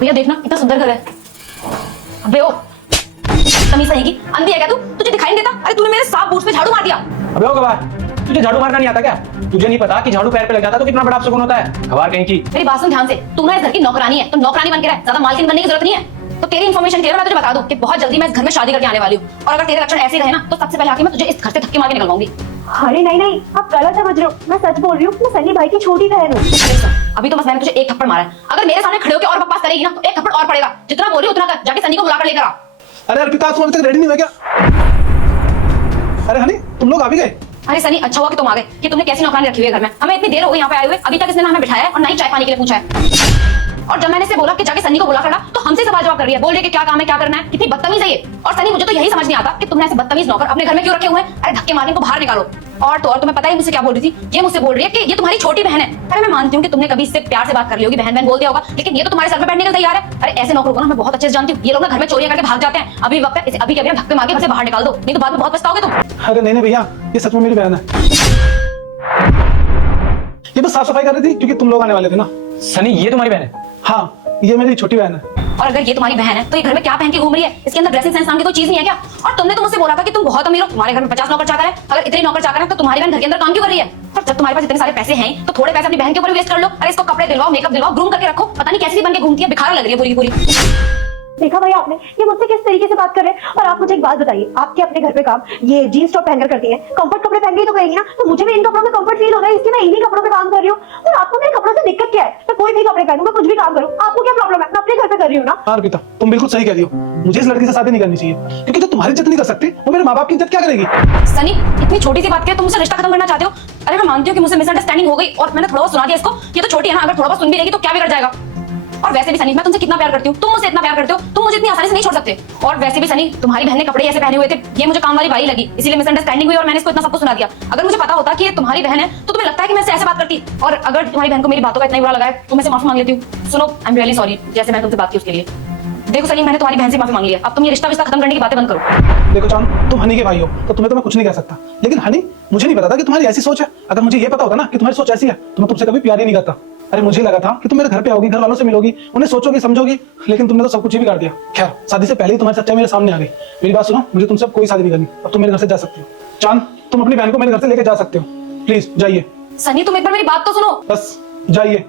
भैया देखना कितना सुंदर घर है। अबे ओ तमीज रहेगी, अंधी है क्या तू? तुझे दिखाई नहीं देता? अरे तूने मेरे साफ बूट्स पे झाड़ू मार दिया। अबे ओ गवार, तुझे झाड़ू मारना नहीं आता क्या? तुझे नहीं पता कि झाड़ू पैर पे लग जाता तो कितना बड़ा अपशगुन होता है? गवार कहीं की। मेरी बात सुन ध्यान से, तू ना इस घर की नौकरानी है, तो नौकरानी बन के रह, ज्यादा मालकिन बनने की जरूरत नहीं है। तो तेरी इन्फॉर्मेशन के लिए मैं तुझे बता दूं कि बहुत जल्दी मैं इस घर में शादी करके आने वाली हूँ, और अगर तेरे लक्षण ऐसे रहे ना तो सबसे पहले आके मैं तुझे इस घर से धक्के मार के निकलवाऊंगी। अरे नहीं नहीं, आप गलत समझ रहे हो। मैं सच बोल रही हूँ, मैं सनी भाई की छोटी बहन हूँ। अभी तो बस मैंने तुझे एक थप्पड़ मारा है, अगर मेरे सामने खड़े होकर और बकवास करेगी ना तो एक थप्पड़ और पड़ेगा। जितना बोल रही उतना कर, जाके सनी को बुलाकर लेकर आ। अरे अर्पिता, तुम अभी तक रेडी नहीं हुए क्या? अरे हनी, तुम लोग आ भी गए? अरे सनी, अच्छा हुआ कि तुम आ गए। कि तुमने कैसी नौकरानी रखी हुई है घर में? हमें इतनी देर हो गई यहाँ पे आए हुए, अभी तक इसने ना हमें बिठाया है और ना ही चाय पानी के लिए पूछा है। और जब मैंने इसे बोला कि जाके सनी को बुला कर ला, तो हमसे सवाल जवाब कर रही है, बोल रही है कि क्या काम है, क्या करना है। कितनी बदतमीज है ये। और सनी, मुझे तो यही समझ नहीं आता कि तुमने ऐसे बदतमीज नौकर अपने घर में क्यों रखे हुए हैं। अरे धक्के मारने को बाहर निकालो। और तो और तुम्हें पता है मुझसे क्या बोल रही थी? ये मुझसे बोल रही है कि ये तुम्हारी छोटी बहन है। अरे मैं मानती हूँ कि तुमने कभी इससे प्यार से बात कर ली होगी, बहन बहन बोल दिया होगा, लेकिन ये तो तुम्हारे सर पे बैठने के लिए तैयार है। अरे ऐसे नौकरों को ना मैं बहुत अच्छे से जानती हूँ। ये लोग ना घर में चोरियां करके भाग जाते हैं। अभी वक्त है, इसे अभी के अभी धक्के मार के घर से बाहर निकाल दो, नहीं तो बाद में बहुत पछताओगे तुम। अरे नहीं नहीं भैया, ये सच में मेरी बहन है। ये बस साफ सफाई कर रही थी क्योंकि तुम लोग आने वाले थे ना। सनी, ये तुम्हारी बहन है? हाँ, ये मेरी छोटी बहन है। और अगर ये तुम्हारी बहन है तो ये घर में क्या पहन के घूम रही है? इसके अंदर ड्रेसिंग सेंस नाम की कोई चीज नहीं है क्या? और तुमने तो मुझसे बोला था कि तुम बहुत अमीर हो, तुम्हारे घर में 50 नौकर चाकर है। अगर इतने नौकर चाकर है तो तुम्हारी बहन घर के अंदर काम क्यों कर रही है? और जब तुम्हारे पास इतने सारे पैसे हैं तो थोड़े पैसे अपनी बहन के ऊपर वेस्ट कर लो। अरे इसको कपड़े दिलवाओ, मेकअप दिलवाओ, ग्रूम करके रखो। पता नहीं कैसी बन के घूमती है, बिखार लग रही है पूरी पूरी। देखा भाई आपने, ये मुझसे किस तरीके से बात कर रहे हैं। और आप मुझे एक बात बताइए, आपके अपने घर पे काम ये जीन्स टॉप पहनकर करती है, कंफर्ट कपड़े पहन के तो करेंगी ना, तो मुझे भी इन कपड़ों में कंफर्ट फील हो रहा है, इसलिए मैं इन्हीं कपड़ों में काम कर रही हूँ। और आपको मेरे कपड़ों से दिक्कत क्या है? मैं कोई भी कपड़े पहनूं, मैं कुछ भी काम करूँ, आपको क्या प्रॉब्लम है? मैं अपने घर पे कर रही हूँ ना। हाँ अर्पिता, तुम बिल्कुल सही कह रही हो। मुझे इस लड़की से शादी नहीं करनी चाहिए, क्योंकि जो तुम्हारी इज्जत नहीं कर सकती वो मेरे माँ बाप की इज्जत क्या करेगी? सनी, इतनी छोटी सी बात के तुम मुझसे रिश्ता खत्म करना चाहते हो? अरे मैं मानती हूँ कि मुझसे मिसअंडरस्टैंडिंग हो गई और मैंने थोड़ा बहुत सुना दिया इसको। ये तो छोटी है ना, अगर थोड़ा बहुत सुन भी रहेगी तो क्या बिगड़ जाएगा? और वैसे भी सनी, मैं तुमसे कितना प्यार करती हूँ, तुम मुझसे इतना प्यार करते हो, तुम मुझे इतनी आसानी से नहीं छोड़ सकते। और वैसे भी सनी, तुम्हारी बहन ने कपड़े ऐसे पहने हुए थे, ये मुझे काम वाली बाई लगी, इसीलिए मिसअंडरस्टैंडिंग हुई और मैंने इसको इतना सब कुछ सुना दिया। अगर मुझे पता होता कि ये तुम्हारी बहन है तो तुम्हें लगता है कि मैं इससे ऐसे बात करती? और अगर तुम्हारी बहन को मेरी बातों का इतना बुरा लगा है तो मैं माफी मांग लेती हूँ। सुनो, आई एम रियली सॉरी, जैसे मैंने तुमसे बात की उसके लिए। देखो सनी, मैंने तुम्हारी बहन से माफी मांग लिया, अब तुम ये रिश्ता खत्म करने की बातें बंद करो। देखो चांद, तुम हनी के भाई हो तो तुम्हें तो मैं कुछ नहीं कह सकता, लेकिन हनी, मुझे नहीं पता था कि तुम्हारी ऐसी सोच है। अगर मुझे ये पता होता ना कि तुम्हारी सोच ऐसी है तो मैं तुमसे कभी प्यार ही नहीं करता। अरे मुझे लगा था कि तुम मेरे घर पे आओगी, घर वालों से मिलोगी, उन्हें सोचोगी, समझोगी, लेकिन तुमने तो सब कुछ ही बिगाड़ दिया। खैर, शादी से पहले ही तुम्हारी सच्चाई मेरे सामने आ गई। मेरी बात सुनो, मुझे तुमसे कोई शादी नहीं करनी। अब तुम मेरे घर से जा सकती हो। चांद, तुम अपनी बहन को मेरे घर से लेके जा सकते हो। प्लीज जाइए। सनी, तुम एक बार मेरी बात तो सुनो। बस जाइए।